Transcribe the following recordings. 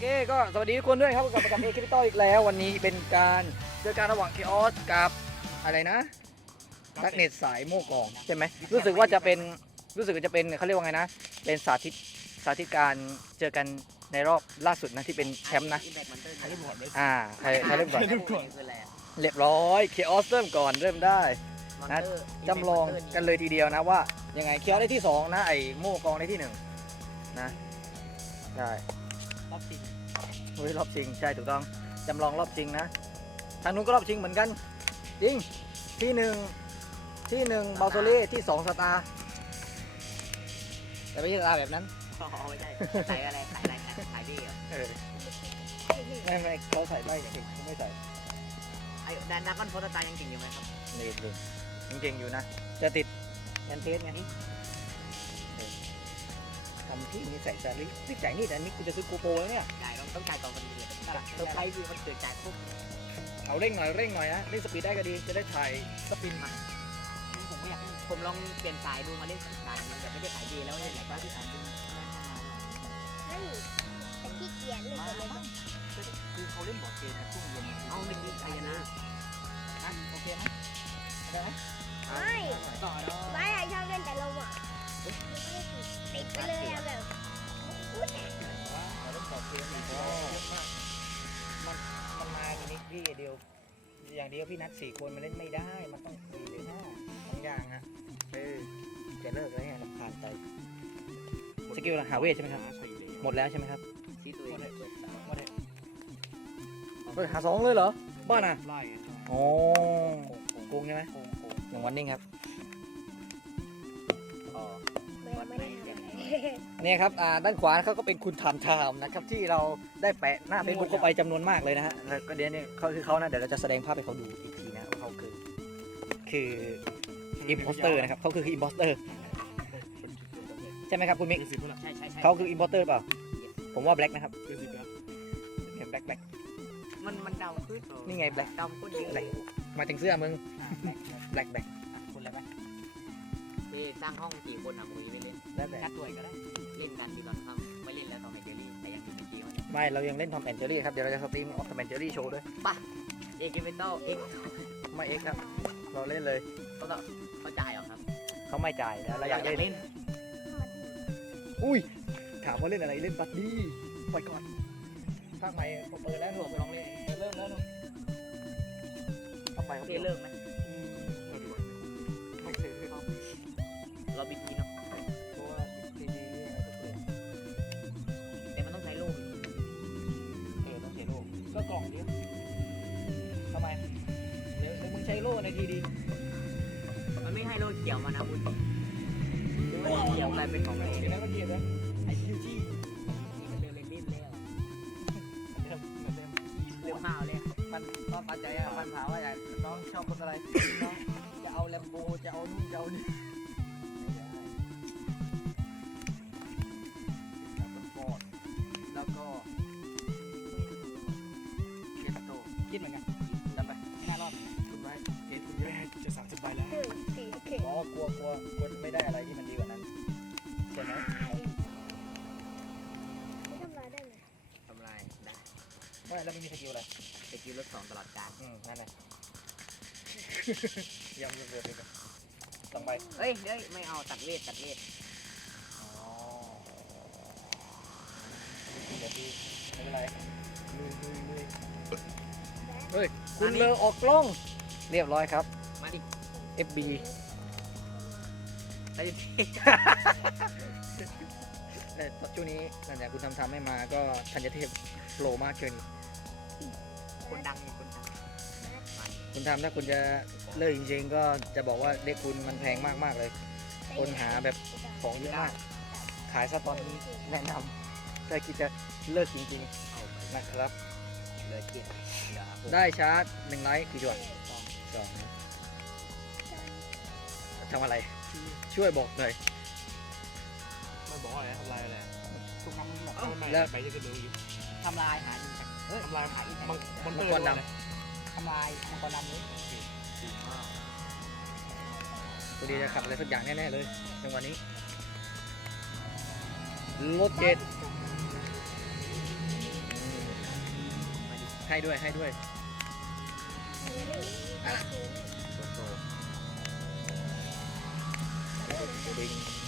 เคก็สวัสดีทุกคนด้วยครับกลับมากับเอคิปิตอลอีกแล้ว วันนี้เป็นการเจอการระหว่างเคออสกับอะไรนะนักเน็ตสายโม่กลองใช่ไหมรู้สึกว่าจะเป็นรู้สึกว่าจะเป็นเขาเรียกว่าไงนะ เป็นสาธิตสาธิตการเจอกันในรอบล่าสุดนะที่เป็นแชมป์นะอิมแพคมันเตอร์ใครเล่นก่อนเลยอ่าใครใครเริ่มก่อนใครเริ่มก่อนคืออะไรอะเรียบร้อยเคออสเริ่มก่อนเริ่มได้นะ Monster จำลองกันเลยทีเดียวนะว่ายังไงเคออสได้ที่สองนะไอโม่กลองได้ที่หนึ่งนะใช่รอบจริง เฮ้ยรอบจริงใช่ถูกต้องจำลองรอบจริงนะ ทางนู้นก็รอบจริงเหมือนกัน จริง ที่หนึ่งที่หนึ่งบาโซเล่ที่สองสตาร์แต่ไม่ใช่สตาร์แบบนั้นอ๋อไม่ใช่ใส่อะไรใส่อะไรใส่ดีเหรอเออไม่ไม่เขาใส่ได้อย่างเก่งเขาไม่ใส่ไอ้ดันดักก้อนโฟร์ตายังเก่งอยู่ไหมครับนี่เลยยังเก่งอยู่นะ จะติดแอนเทสไงเออ ทำที่นี่ใส่จารินี่จ่ายนี่แต่อันนี้กูจะซื้อโกโปรแล้วเนี่ยจ่ายต้องต้องจ่ายก่อนคนเดียวเซอร์ไพรส์คือมันเกิดจ่ายปุ๊บเอาเร่งหน่อยเร่งหน่อยนะเร่งสปีดได้ก็ดีจะได้ถ่ายสปินมาผมไม่อยากผมลองเปลี่ยนสายดูมาเล่นสายมันแบบไม่ได้สายดีแล้วเล่นไหนก็ที่สายดีไม่แต่ขี้เกียจเลยแต่เลยคือเขาเล่นบอร์ดเกมนะช่วงเย็นเอาไม่ดีใครนะนะโอเคไหมได้ไหมไม่ต่อแล้วบ้านเราชอบเล่นแต่ลมอะ ติดไปเลยอะแบบอุ๊ยเราเล่นบอร์ดเกมอีกก็มันมันมาทีนี้พี่เดียว อย่างเดียวพี่นัดสี่คนมันเล่นไม่ได้ มันต้องสี่หรือห้าบางอย่างนะเออจะเลิกแล้วไงลำพานไปสกิลหาเวทใช่ไหมครับสี่เลยหมดแล้วใช่ไหมครับที่ตัวเองเปิดสายเฮ้ยหาสองเลยเหรอ บ้านอะไล่โอ้โกงใช่ไหมโค้งโค้งหนึ่งวันนิ่งครับ อ๋อ ไม่ไม่ได้ทำอะไรเนี่ยครับอ่าด้านขวาเขาก็เป็นคุณถามถามนะครับที่เราได้แปะหน้าเฟซบุ๊กเข้าไปจำนวนมากเลยนะฮะแล้วก็เดี๋ยวเนี่ยเขาคือเขานะเดี๋ยวเราจะแสดงภาพให้เขาดูอีกทีนะว่าเขาคือคืออิมโพสเตอร์นะครับเขาคืออิมโพสเตอร์ใช่ไหมครับคุณมิกคือสิบเท่าไหร่ใช่ใช่ใช่เขาคืออิมโพสเตอร์เปล่า ผมว่าแบล็กนะครับคือสิบแล้วเห็นแบล็กแบล็กมันมันเดาขึ้นนี่ไงแบล็กดำก้นเยอะแบล็กมาถึงเสื้อมึงแบล็กแบล็กคุณอะไรไหมพี่สร้างห้องกี่คนอะคุยไม่เล่น แล้วแต่ชัดด้วยก็ได้เล่นกันดีตอนค่ำไม่เล่นแล้วตอนไฮเดลี่แต่ยังอยู่ในเกมมันไม่เรายังเล่นทอมแอนเจอรี่ครับ เดี๋ยวเราจะสตรีมออฟทอมแอนเจอรี่โชว์ด้วย เอกเมนตัลเอกไม่เอ็กครับ เราเล่นเลย เขาต้องเขาจ่ายเหรอครับเขาไม่จ่ายนะเราอยากเล่น เล่นอุ้ย ถามว่าเล่นอะไรเล่นบัดดี้ไปก่อนภาคใหม่เปิดแล้วหนูไปลองเล่นเริ่มแล้วหนูทำไมเทเลิกไหมไม่เคยเล่นเราบิดทีเนาะ ใช้โล่ในทีดีมันไม่ให้โล่เกี่ยวมานะคุณหรือว่าเกี่ยวกลายเป็นของเราเดี๋ยวนั้นก็เกียร์เลยไอคิวจี้มันเร็วเลยรีบแล้วเดิมเหมือนเดิมเร็วข้าวเลยมันตอนปัจจัยอะมันถามว่าอยากน้องชอบคนอะไรน้องจะเอาแลมโบจะเอานู่นจะเอานี่ ไม่แล้วไม่มีสกิลอะไรสกิลลดสองตลอดการอืมนั่นแหละ ยังเบื่อๆไปกันสองใบเฮ้ยเฮ้ยไม่เอาตัดเวทตัดเวทอ๋อเดี๋ยวดีไม่เป็นไรลุยลุยลุยเฮ้ย คุณเลอออกกล้อง เรียบร้อยครับ มาดิ FB ใช้ที่แต่ช่วงนี้หลังจากคุณทำทำให้มาก็ทันยเทพโปรมากเกินคน คุณทำถ้าคุณจะเลิกจริงๆ ก็จะบอกว่าเด็กคุณมันแพงมากๆเลย คนหาแบบของเยอะมาก ขายซะตอนนี้แนะนำถ้าคิดจะเลิกจริงเอาไปๆนะครับเหลือเจ็ดเหลือหกได้ชาร์จหนึ่งไลท์กี่จวดสองนะทำอะไร ช่วยบอกหน่อยมันบอกว่าอะไรทำลายอะไรทุกครั้งแบบทำลายแล้วใบจะกระโดดอยู่ทำลายหาดีจังเฮ้ยทำลายหันมันมันมังเตกอรร์ดเลย ทำลายมังกรดำนี้ตัวดีจะขับอะไรสักอย่างแน่ๆเลยในวันนี้รถเกตให้ด้วยให้ด้วยอะดิงเดื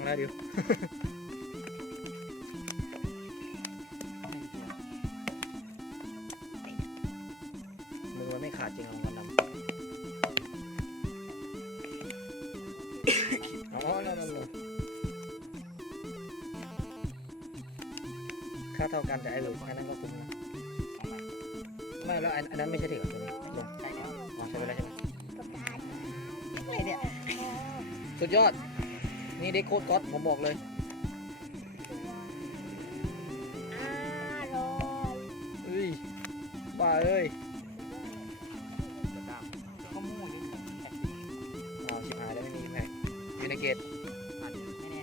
งแล้วดิวมือมันไม่ขาดจริงของมันดำอ๋อนั่นนั่นนั่นค่าเท่ากันแต่ไอ้หลุยอันนั้นก็คุ้มนะไม่แล้วอันอันนั้นไม่ใช่เด็กเหรอตัวนี้ลงใช่แล้วอ๋อใช่ไปแล้วใช่ไหมกับการอะไรเนี่ยสุดยอด นี่เด็กโคตรก๊อตผมบอกเลย อร่อยเฮ้ยบ้าเอ้ยเดือดตามข้าวมูนี่อ๋อชิบหายแล้วไม่มีแพ็คอยู่ในเกตผ่านไม่แน่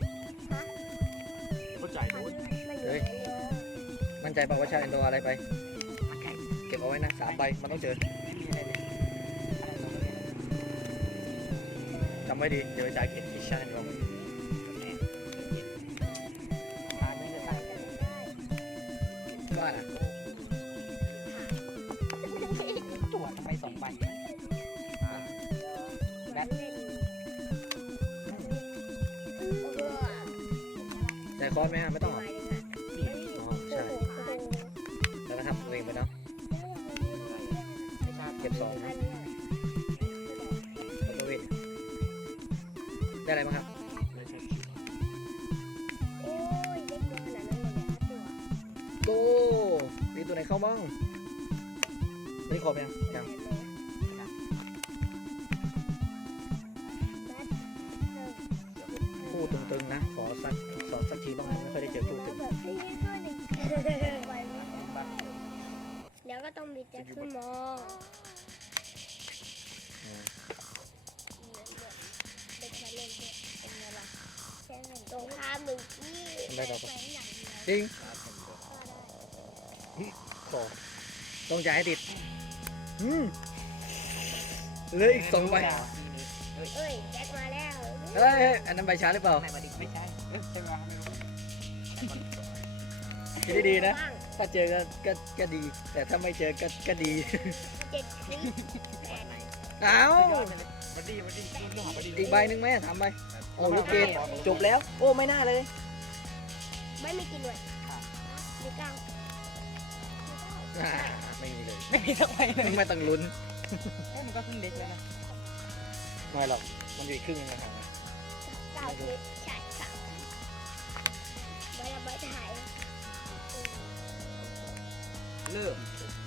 เข้าจ่ายโดนมันอยู่ในเรือมั่นใจเปล่าว่าชาเอนโดอะไรไปมันไก่เก็บเอาไว้นะสามใบมันต้องเจอไม่มีอะไรเลยอะไรเราไม่ได้จำไว้ดี เดี๋ยวจ่ายเกตมิชชั่นเราผ่ สองตัวเวทได้อะไรบ้างครับโอ้ยเด็กเยอะขนาดนั้นเลยเนี่ยตัวโก้ตีตัวไหนเข้าบ้างนี่ขอบยังยัง ไปอย่างเดียวจริงก็ได้ขอต้องจ่ายให้ติดอืมเหลืออีกสองใบเอ้ยแจ็คมาแล้วเฮ้ยเฮ้ยอันนั้นใบช้าหรือเปล่าไม่มาดิไม่ใช่เอ๊ะใช่ไหมไม่รู้คิดดีๆนะ ถ้าเจอก็ก็ก็ดี แต่ถ้าไม่เจอก็ก็ดีเจ็ดคลิปแปดอ้าวมาดีมาดีต้องหามาดีอีกใบหนึ่งไหมถามใบโอ้ลูกเกดจบแล้ว โอ้ไม่น่าเลย ไม่มีกินด้วยมีเก้าอ่าไม่มีเลยไม่มีสักใบเลยไม่ต้องลุ้นเอ้ยมันก็เพิ่งเด็กเลยนะไม่หรอกมันอยู่อีกครึ่งนึงนะครับเก้าคลิปใช่สามใบละใบถ่าย เริ่มมี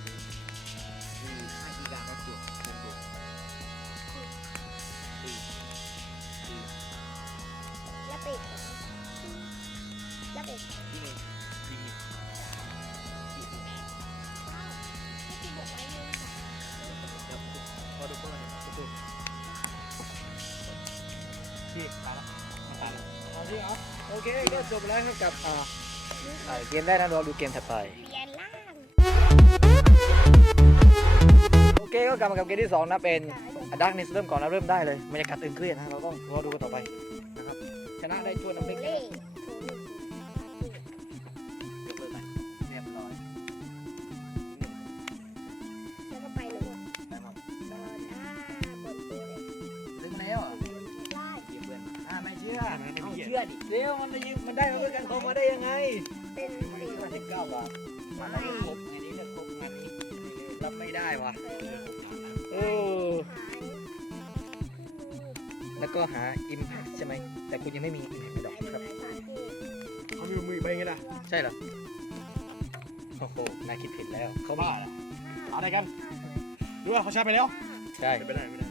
แล้วเอเอาโอเคก็จบแล้วครับกับอ่าอ่าเกมได้นะเราดูเกมถัดไปเปลี่ยนล่างโอเคก็กลับมากับเกมที่2นะเป็นดักนิสเริ่มก่อนแล้วเริ่มได้เลยบรรยากาศตึงเครียดนะเราต้องรอดูกันต่อไปนะครับชนะได้ช่วยน้ำพริกเล่ ไหมไม่เอาเหี้ยเชื่อดิเดี๋ยวมันมายืมมันได้มาด้วยกันเขามาได้ยังไงเป็นสี่ห้าสิบเก้าบาทมาแล้วครบงานนี้เลือกครบงานนี้รับไม่ได้วะเคยเล่นเออแล้วก็หา Impact ใช่ไหมแต่คุณยังไม่มี Impact ดอกครับเขามีมือไปไงล่ะใช่เหรอโอ้โหนายคิดผิดแล้วเขามีบ้าละเอาอะไรกันดูว่าเขาชาร์จไปแล้วใช่ไม่ได้ไม่ได้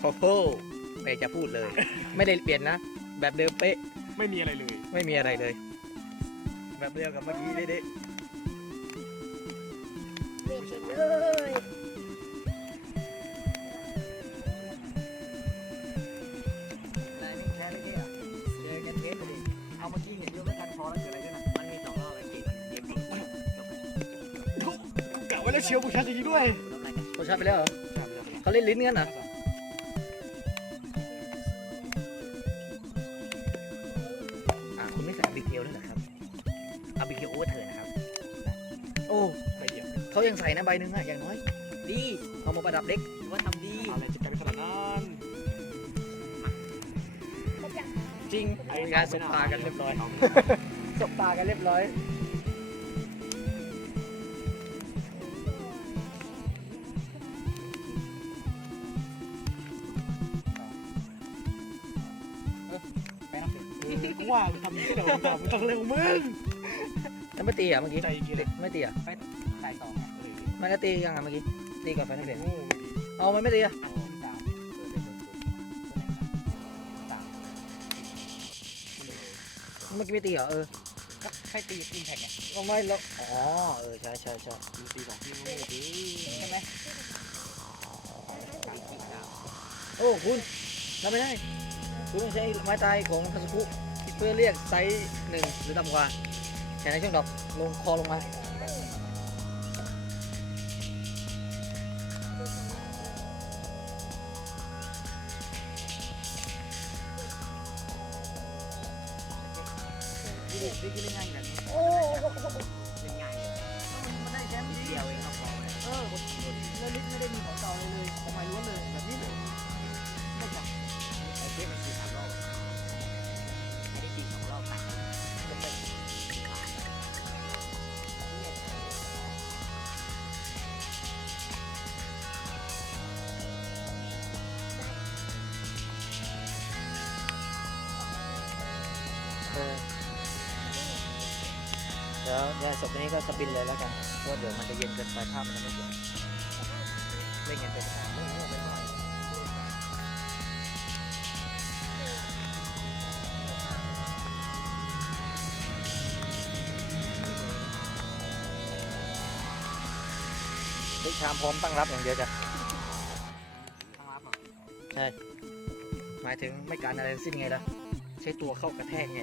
โอ้โหไม่จะพูดเลย ไม่ได้เปลี่ยนนะ แบบเดิมเป๊ะ ไม่มีอะไรเลย ไม่มีอะไรเลย แบบเดียวกับเมื่อกี้เด็กเด็กเลยเอาเมื่อกี้เห็นเยอะไม่ทันพอแล้วอะไรขึ้นอะมันมีสองรอบเลยเก่งเก่งกวล้เชียวบุชัจอย่งด้วยๆเขาชาไปแล้วเหรอเขาเล่นลิ้นเงี้ยนะ นะใบหนึ่งอะอย่างน้อย ดีเอามาประดับเด็กถือว่าทำดี อะไรจะกลายเป็นขนาดนั้นก็จะจริงมีการสบตากันเรียบร้อยสบตากันเรียบร้อยไปนะกูว่ามึงทำนี่เดี๋ยวมึงทำมึงต้องเร็วมึงแล้วไม่ตีอะเมื่อกี้ใจเย็นเลยไม่ตีอะสายสอง มันก็ตียังอะเมื่อกี้ ตีก่อนไฟนั่นเองโง่ดีเอามันไม่ตีอะสามเมื่อกี้ไม่ตีเหรอเออก็แค่ตีอิมแพกไงก็ไม่แล้วอ๋อ เออ ใช่ใช่ใช่มึงตีสองทีโง่ดีใช่ไหมโอ้คุณทำไม่ได้ คุณต้องใช้ไม้ตายของคาสุคุเพื่อเรียกไซส์หนึ่งหรือต่ำกว่าแขนในช่วงดอกลงคอลงมา ดีดีดีง่ายแบบนี้โอ้เล่นง่ายเลยมันได้แค่เดียวเองครับพอเออแล้วลิสไม่ได้มีของเก่าเลยเลยของใหม่ล้วนเลยแบบนี้เลยไม่จับไอ้เทปมันสี่สามรอบไม่ได้ตีสองรอบตัดก็เป็นขาดเออ เดี๋ยวเดี๋ยวจบนี้ก็สปินเลยแล้วกันเพราะเดี๋ยวมันจะเย็นเกินไปภาพมันจะไม่สวยเล่นกันไปก่อนไม่ง่ไปก่นเฮ้ยชามพร้อมตั้งรับอย่างเดียวจ้ะทั้งรับเหรอใช่หมายถึงไม่การอะไรสิ้นไงล่ะ ใช้ตัวเข้ากระแทกไง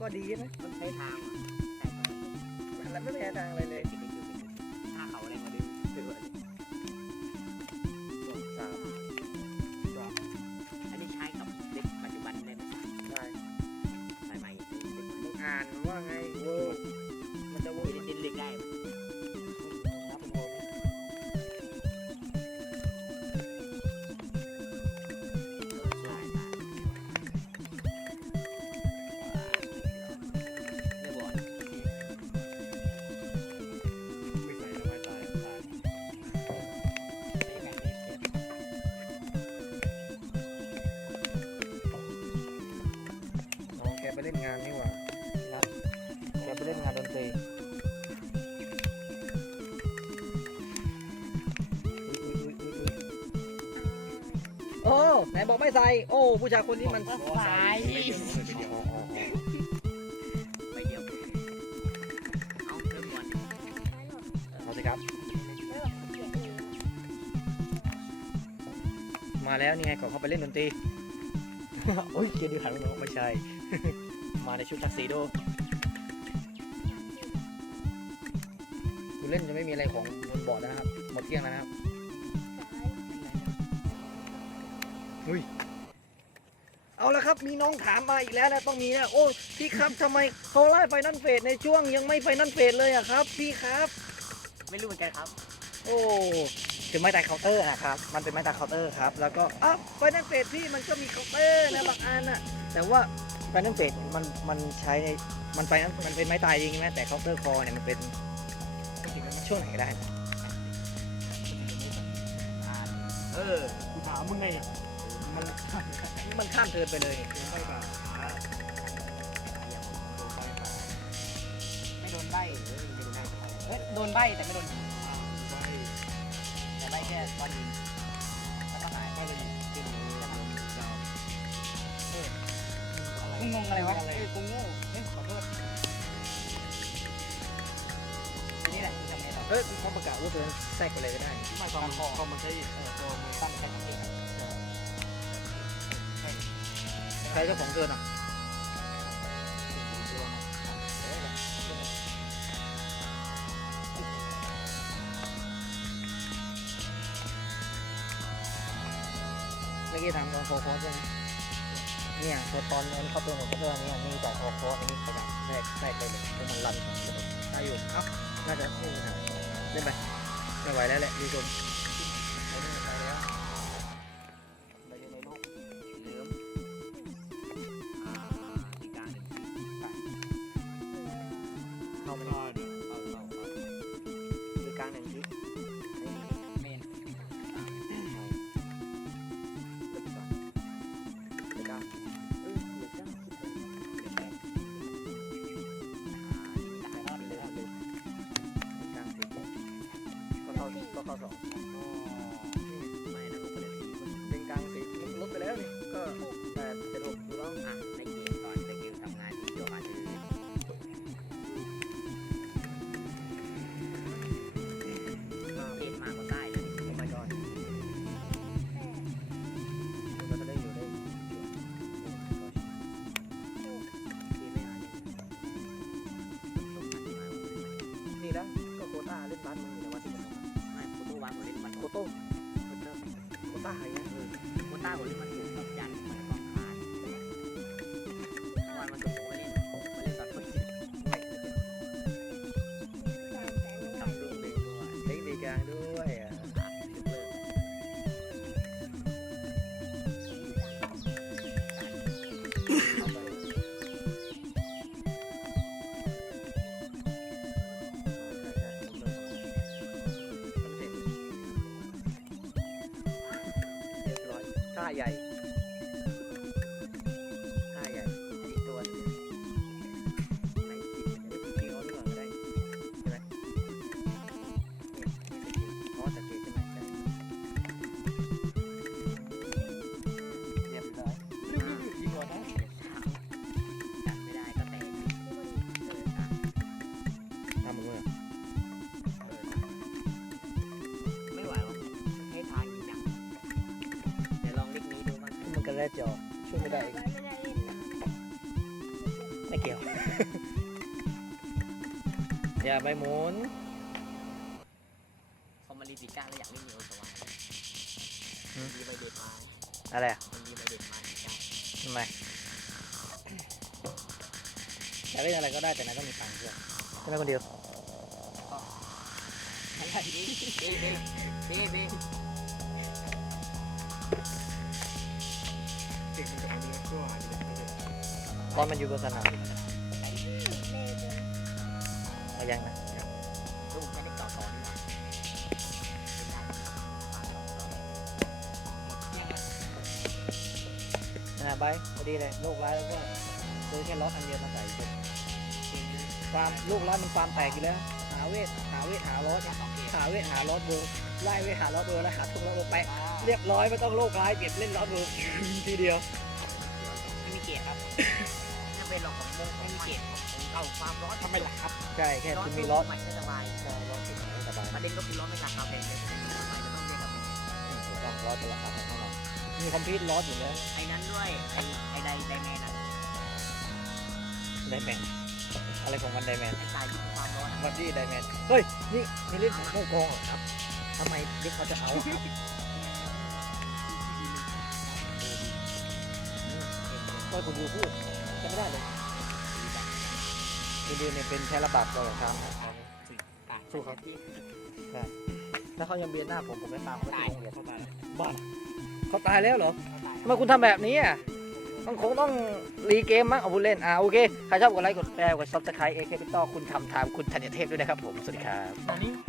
ก็ดีใช่ไหมมันใช้ทางอะไหมแล้วไม่แพ้ทางอะไรเลย ไม่ใส่ โอ้ ผู้ชายคนนี้มันใส่ไม่เดียวเลยไปเดียวไปเดียวเอาเริ่มนเอาสิครับ มาแล้วนี่ไงก่อนเขาไปเล่นดนตรี โอ้ยเกียร์ดีหันมาไม่ใช่ มาในชุดทักซีโดคุณเล่นจะไม่มีอะไรของบนบอร์ดนะครับ หมดเกลี้ยงแล้วนะครับ เอาละครับมีน้องถามมาอีกแล้วนะต้องมีนะโอ้พี่ครับทำไมเขาไล่ไฟนั่นเฟสในช่วงยังไม่ไฟนั่นเฟสเลยอะครับ พี่ครับ ไม่รู้เหมือนกันครับ โอ้คือไม้ตายเคาน์เตอร์นะครับ มันเป็นไม้ตายเคาน์เตอร์ครับ แล้วก็อ้าวไฟนั่นเฟสพี่มันก็มีเคาน์เตอร์นะบางอันน่ะแต่ว่าไฟนั่นเฟสมันมันใช้ในมันไฟนั่นมันเป็นไม้ตายจริงไหมแต่เคาน์เตอร์คอเนี่ยมันเป็นช่วงไหนก็ได้ เออกูถามมึงไง มันมันข้ามเทินไปเลยไม่โดนใบไม่โดนใบเฮ้ยโดนใบแต่ไม่โดนแต่ใบแค่ตอนยิงแล้วก็หายไม่ได้ยินขึ้นดาวมึงงงอะไรวะเอ้ยกูโง่เฮ้ยขอโทษนี้แหละกูจำไม่ได้เฮ้ยเขาประกาศว่าเทิร์นแทรกไปเลยก็ได้ไม่ตอนพอมันใช้ตัวมือตั้งแค่สองเอง รเจ้าของเทินอะเมื่อกี้ทำตอนโฟร์โคสใช่ไหมเนี่ยพอตอนนั้นเขาเป็นของเขาเพื่อนเนี่ยนี่จากโฟร์โคสอันนี้ประกาศแรกแรกไปเลยเพราะมันรันได้อยู่เอ้าน่าจะไม่มีปัญหาเล่นไปไม่ไหวแล้วแหละดูชม เข้าก็เข้าสองไม่นะผมก็เลยสี่คนเป็นกลางสี่ลดไปแล้วนี่ก็แปดเจ็ดหกถูกต้องอะในเกมก่อนในเกมทำงานที่เดียวกันคือเล่นมากกว่าได้เลยโอ้ my god มันก็จะได้อยู่ได้ทีไม่หายเลยส่งมันมานี่แล้วก็โควต้าเล่นบ้านมึงอยู่ในวันที่มันไม่โคโต้วางผมเล่น มันโคโต้โคว ใหญ่ อย่าไปหมุนคอมมารีปิก้าแล้วอยากเล่นมีโอสวายหืมมันดีไปเด็ดมาอะไรอะมันดีไปเด็ดมาปิก้าทำไมอยากเล่นอะไรก็ได้แต่นายต้องมีตังค์ด้วยใช่ไหมคนเดียวอะไรดีเบ้เบ้เบ้เบ้เก่งมันจะอันนี้ก็หายไปเลยตอนมันอยู่บนสนามเอา ยังนะลูกแค่ได้ต่อต่อดีกว่าเป็นได้หมดเที่ยงแล้วนะใบพอดีเลยลูกร้ายแล้วก็ซื้อแค่ล็อกอันเดียวมาใส่เฉยฟาร์มลูกร้ายมันฟาร์มแตกอยู่แล้ว หาเวทหาเวทหาล็อตสองเกมหาเวทหาล็อตเบอร์ไล่เวทหาล็อตเบอร์แล้วหาทุกล็อตเบอร์แปะเรียบร้อยไม่ต้องโลกร้ายเปลี่ยนเล่นล็อตเบอร์ทีเดียวไม่มีเกียร์ครับถ้า เป็นหลอกของมงไม่มีเกียรของเก่าความร้อนทำไมล่ะครับ ใช่แค่คุณมีล็อตใหม่ไม่สบายก็ล็อตสุดท้ายสบายประเด็นก็คือร้อนไม่หนักครับเป็นเป็นสบายจะต้องเรียกกับถูกต้องล็อตเป็นราคาแพงแน่นอนมีคอมพิวต์ล็อตอยู่แล้วไอ้นั้นด้วยไอ้ไอ้ไดไดแมนอะไดแมนอะไรของมันไดแมนไอ้ตายที่ความร้อนบัดดี้ไดแมนเฮ้ยนี่นี่เล่นของโมกองเหรอครับทำไมเด็กเขาจะเอาครับก็คุณดูพูดจำ ไม่ได้เลยคุณดูเนี่ยเป็นแค่ระบาดตลอดทางนะสู้เขาที่ถ้าเขายังเบียดหน้าผมผมไม่ตามเขาไปที่โรงเรียนเข้าใจแล้วบ้าเขาตายแล้วเหรอตายทำไมคุณทำแบบนี้อะต้องคงต้องรีเกมมั้งเอาผู้เล่นอ่าโอเค ใครชอบกดไลค์กดแชร์กดซับสไครต์เอเคปิตอคุณทำตามคุณธัญเทพด้วยนะครับผม สวัสดีครับตอนนี้